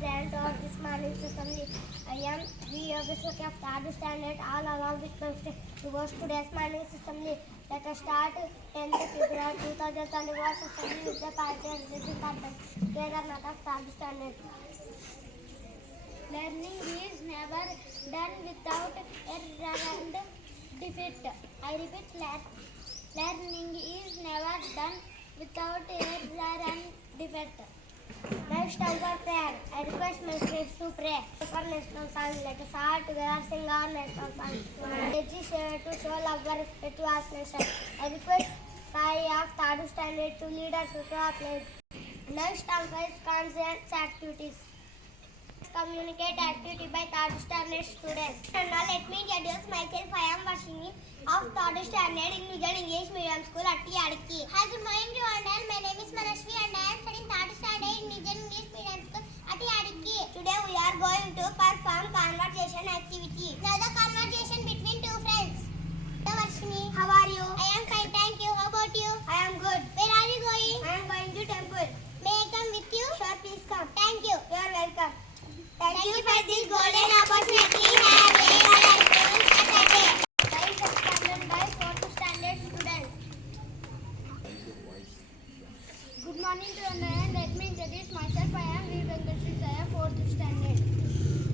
present of this morning's assembly. I am V. Yogesh of 3rd standard. All along with my friends to watch today's morning's assembly. Let us start 10th February 2021 assembly with the party and the department. Kedarnath of 3rd standard. Learning is never done without error and defeat. I repeat, learning is never done without error and defeat. Next time for prayer, I request my friends to pray for national song. Let us all together sing our national song. It is to show love and respect to our nation. I request Sai of 3rd standard to lead us to our place. Next time for conscience activities. Communicate activity by 3rd standard students. And now let me introduce myself. I am Varshini of 3rd standard in Vision English Medium School at Yadiki. Hi, good morning to all. My name is Manashvi and I am studying 3rd standard in Vision English Medium School at Yadiki. Today we are going to perform conversation activity. Now the conversation between two friends. Hello Varshini, how are you? I am fine, thank you. How about you? I am good. Where are you going? I am going to temple. May I come with you? Sure, please come. Thank you. You are welcome. Thank you for this golden opportunity. Have a wonderful Saturday. Guys, expanded by 4th standard students. Good morning to everyone. Let me introduce myself. I am V. Venkateshwar Saya, 4th standard.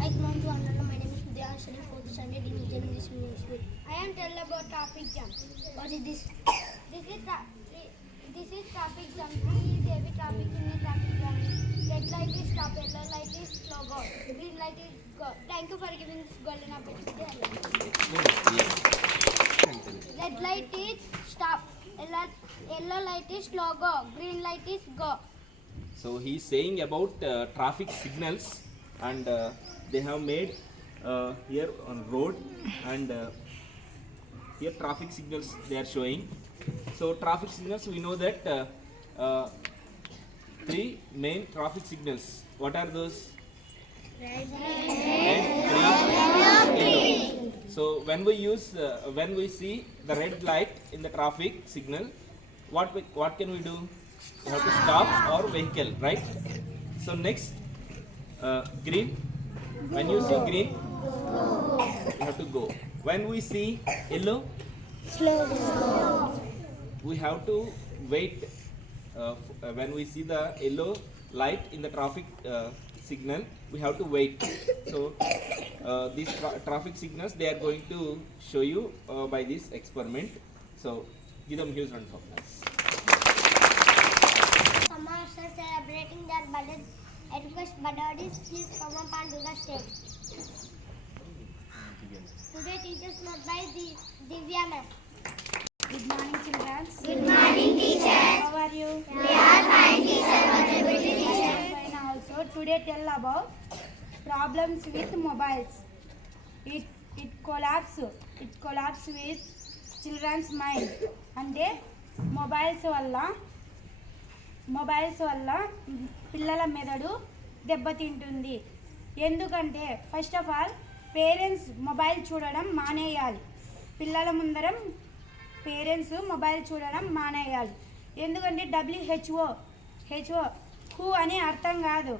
Hi, good morning to everyone. My name is Vidya. I am studying 4th standard in Vision English Medium School. I am telling about traffic jam. What is this? This is traffic jam. There is heavy traffic in a traffic jam. Red light is stop, yellow light is slow go, green light is go. Thank you for giving this golden opportunity. Red light is stop, yellow light is slow go, green light is go. So he is saying about traffic signals, and they have made here on road, and here traffic signals they are showing. So traffic signals, we know that 3 main traffic signals. What are those? Red, green, yellow. So when we see the red light in the traffic signal, what can we do? We have to stop our vehicle, right? So next, green. When you see green, you have to go. When we see yellow, slow. We have to wait. When we see the yellow light in the traffic signal, we have to wait. So these traffic signals, they are going to show you by this experiment. So give them huge round of applause. Some are celebrating their birthdays. I request birthdays please come up and do the stage. Today teachers met by Divya ma'am. Good morning, children. Good morning, teacher. How are you? We are fine, teacher. What about you, teacher? Fine also. Today tell about problems with mobiles. It collapse with children's mind. అంటే mobiles వల్ల పిల్లల మెదడు దెబ్బతింటుంది. ఎందుకంటే first of all parents mobile చూడడం మానేయాలి. పిల్లల ముందరం parents mobile చూడడం మానేయాలి. ఎందుకంటే WHO హూ అని అర్థం కాదు.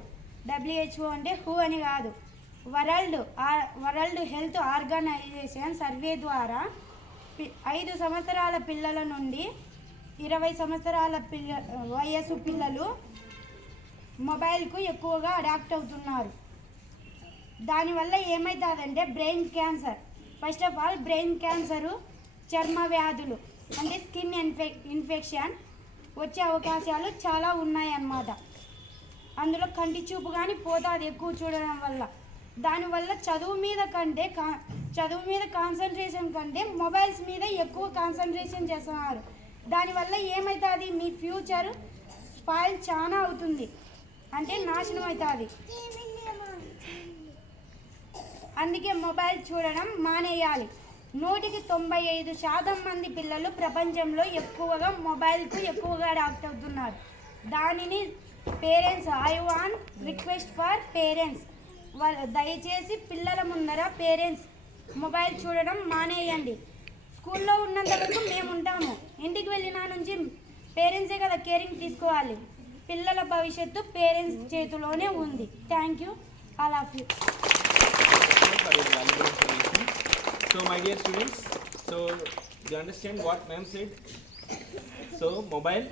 WHO అంటే హూ అని కాదు. వరల్డ్ హెల్త్ ఆర్గనైజేషన్ సర్వే ద్వారా 5 సంవత్సరాల పిల్లల నుండి 20 సంవత్సరాల వయసు పిల్లలు మొబైల్కు ఎక్కువగా అడాప్ట్ అవుతున్నారు. దానివల్ల ఏమవుతుందంటే brain cancer, first of all brain cancer, చర్మ వ్యాధులు అంటే స్కిన్ ఇన్ఫెక్షన్ వచ్చే అవకాశాలు చాలా ఉన్నాయన్నమాట. అందులో కంటి చూపు కానీ పోతుంది ఎక్కువ చూడడం వల్ల. దానివల్ల చదువు మీద కాన్సన్ట్రేషన్ కంటే మొబైల్స్ మీద ఎక్కువ కాన్సన్ట్రేషన్ చేస్తున్నారు. దానివల్ల ఏమవుతుంది, మీ ఫ్యూచర్ స్పాయిల్ చాలా అవుతుంది, అంటే నాశనం అవుతుంది. అందుకే మొబైల్ చూడడం మానేయాలి. 95% మంది పిల్లలు ప్రపంచంలో ఎక్కువగా మొబైల్కు ఎక్కువగా అడాప్ట్ అవుతున్నారు. దానిని parents, I want request for parents, దయచేసి పిల్లల ముందర పేరెంట్స్ మొబైల్ చూడడం మానేయండి. స్కూల్లో ఉన్నంత వరకు మేము ఉంటాము, ఇంటికి వెళ్ళిన నుంచి పేరెంట్సే కదా కేరింగ్ తీసుకోవాలి. పిల్లల భవిష్యత్తు పేరెంట్స్ చేతిలోనే ఉంది. Thank you all of you. For your valuable information. So my dear students, so you understand what ma'am said? So mobile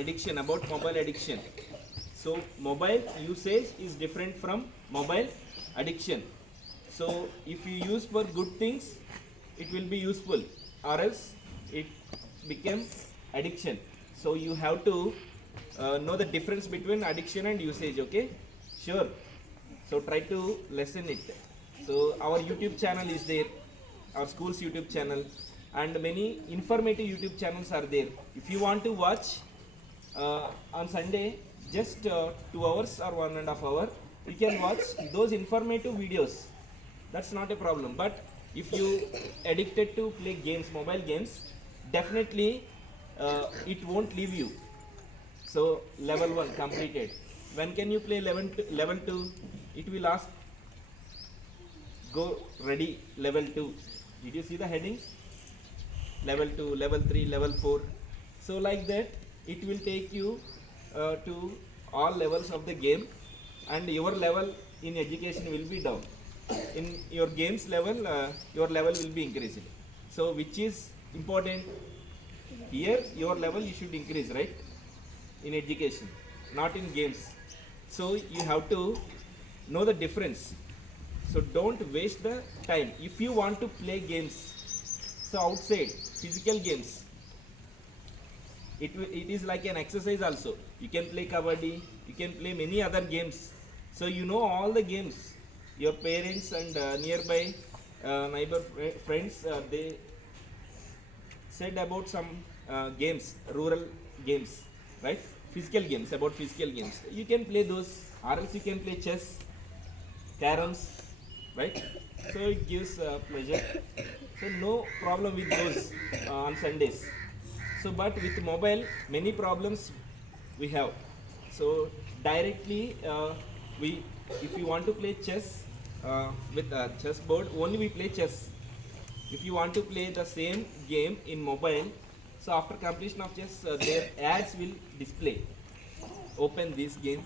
addiction, about mobile addiction. So mobile usage is different from mobile addiction. So if you use for good things, it will be useful, or else it became addiction. So you have to know the difference between addiction and usage. Okay, sure. So try to lessen it. So our YouTube channel is there, our school's YouTube channel, and many informative YouTube channels are there. If you want to watch on Sunday just 2 hours or 1.5 hour, you can watch those informative videos. That's not a problem. But if you addicted to play games, mobile games, definitely it won't leave you. So level 1 completed. When can you play level 2? It will ask, go ready level 2. Did you see the headings? Level 2, level 3, level 4. So like that it will take you to all levels of the game, and your level in education will be down. In your games level, your level will be increased. So which is important here? Your level you should increase, right, in education, not in games. So you have to know the difference. So don't waste the time. If you want to play games, so outside physical games, it is like an exercise also. You can play kabaddi, you can play many other games. So you know all the games. Your parents and nearby neighbor friends, they said about some games, rural games, right? Physical games, about physical games. You can play those, or else you can play chess, caroms, right? So it gives pleasure. So no problem with those on Sundays. So but with mobile, many problems we have. So directly if you want to play chess with a chess board, only we play chess. If you want to play the same game in mobile, so after completion of chess, their ads will display. Open this game.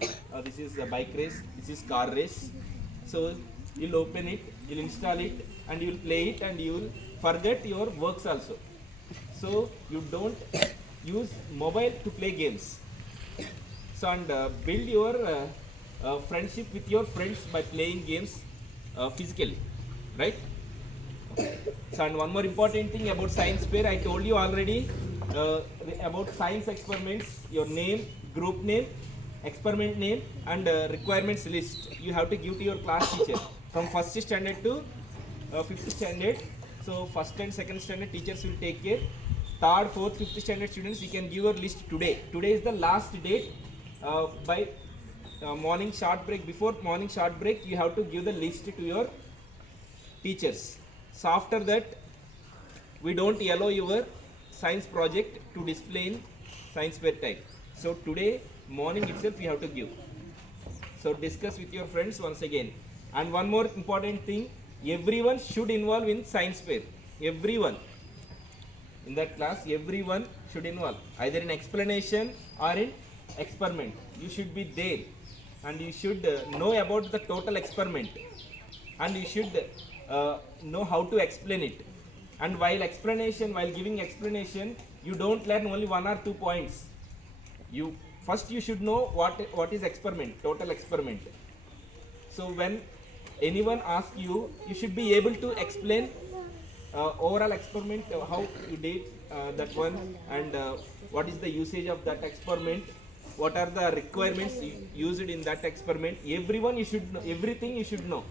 This is a bike race. This is car race. So you'll open it, you'll install it, and you'll play it, and you'll forget your works also. So you don't use mobile to play games. So and build your friendship with your friends by playing games physically, right? So and one more important thing about science fair, I told you already about science experiments, your name, group name, experiment name, and requirements list you have to give to your class teacher from 1st standard to 5th standard. So 1st and 2nd standard teachers will take care. 3rd, 4th, 5th standard students, you can give your list today. Today is the last date. By morning short break, before morning short break, you have to give the list to your teachers. So after that, we don't allow your science project to display in science fair time. So today morning itself you have to give. So discuss with your friends once again. And one more important thing, everyone should involve in science fair. Everyone in that class, everyone should involve either in explanation or in experiment. You should be there, and you should know about the total experiment, and you should know how to explain it. And while giving explanation, you don't learn only 1 or 2 points. First you should know what is experiment, total experiment. So when anyone asks you, you should be able to explain overall experiment, how you did that one, and what is the usage of that experiment, what are the requirements used in that experiment. Everyone you should know, everything you should know.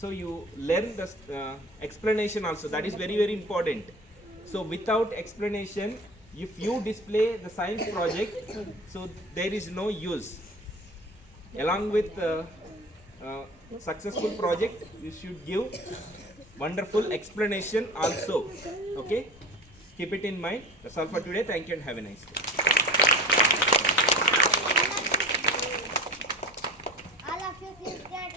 So you learn the explanation also, that is very very important. So without explanation, if you display the science project, so there is no use. Along with successful project, you should give wonderful explanation also. Okay, keep it in mind. That's all for today. Thank you and have a nice day. All of you please get